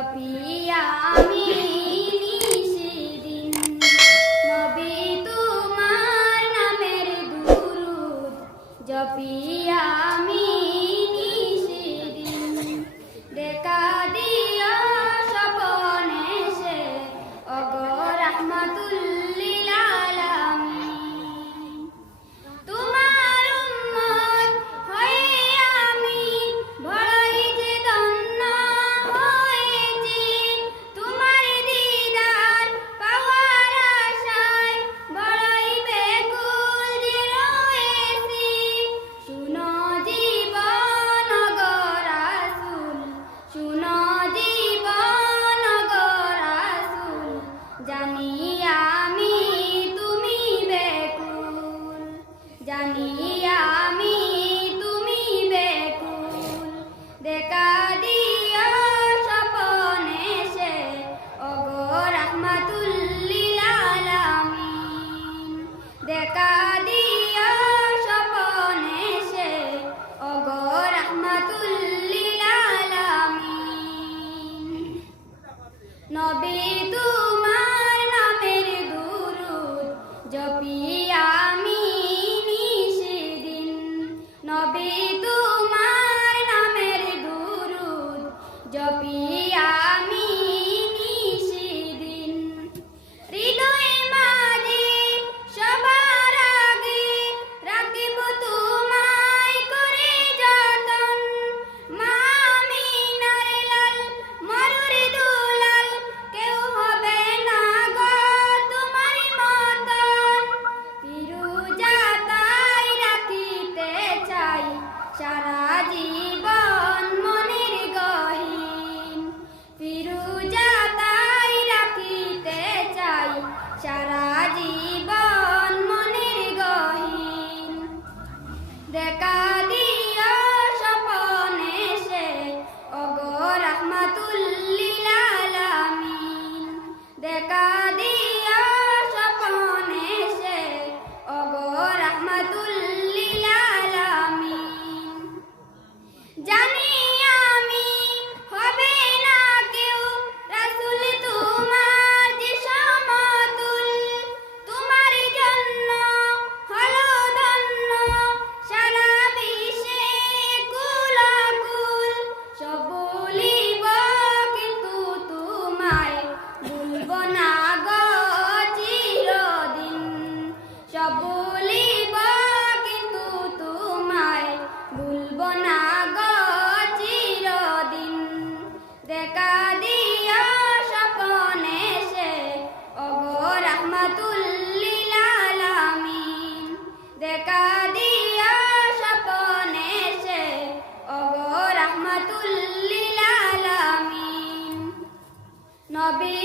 জপিয়া আমি নিশিদিন নবী তোমার নামের দুরূদ জপিয়া আমি নিশিদিন দেখা দিও স্বপনে সে ওগো রাহমাতুল লিল আলামিন তোমার উম্মত হয়ে আমি বড়ই যে ধন্য হয়েছি তোমার দিদার পাওয়ার আশায় বড়ই ব্যাকুল যে রয়েছি শুনো জীবন গো রাসূল শুনো জীবন গো রাসূল জানি আমি তুমি ব্যাকুল জানি আমি তুমি ব্যাকুল দেখা দিও স্বপনে সে ওগো রাহমাতুল লিল আলামিন দেখা দিও স্বপনে সে ওগো রাহমাতুল লিল আলামিন নবী তোমার নামের দুরূদ জপিয়া আমি নিশিদিন নবী তোমার নামের দুরূদ জপিয়া আমি নিশিদিন হৃদয়ে মাঝে সবার আগে রাখিব তোমায় করে যতন মা আমিনার লাল মরুর দুলাল কেউ হবে না গো তোমার মতন ফিরুজা তাই রাখিতে চাই সারা জীবন মনের গহীন ফিরুজা তাই রাখিতে চাই সারা জীবন মনের গহীন দেখা দিও স্বপনে সে ওগো রাহমাতুল লিল আলামিন দেখা দিও স্বপনে সে ওগো রাহমাতুল লিল আলামিন জানি আমি হবে না কেউ রাসূল তোমার যে সমতুল তোমার জন্য হলো ধন্য সারা বিশ্বে কুলাকুল সব ভুলিব কিন্তু তোমায় ভুলব না গো চিরদিন সব ভুলিব কিন্তু তোমায় ভুলব না গো চিরদিন দেখা দিও স্বপনে সে ওগো রাহমাতুল লিল আলামিন দেখা দিও স্বপনে সে ওগো রাহমাতুল লিল আলামিন নবী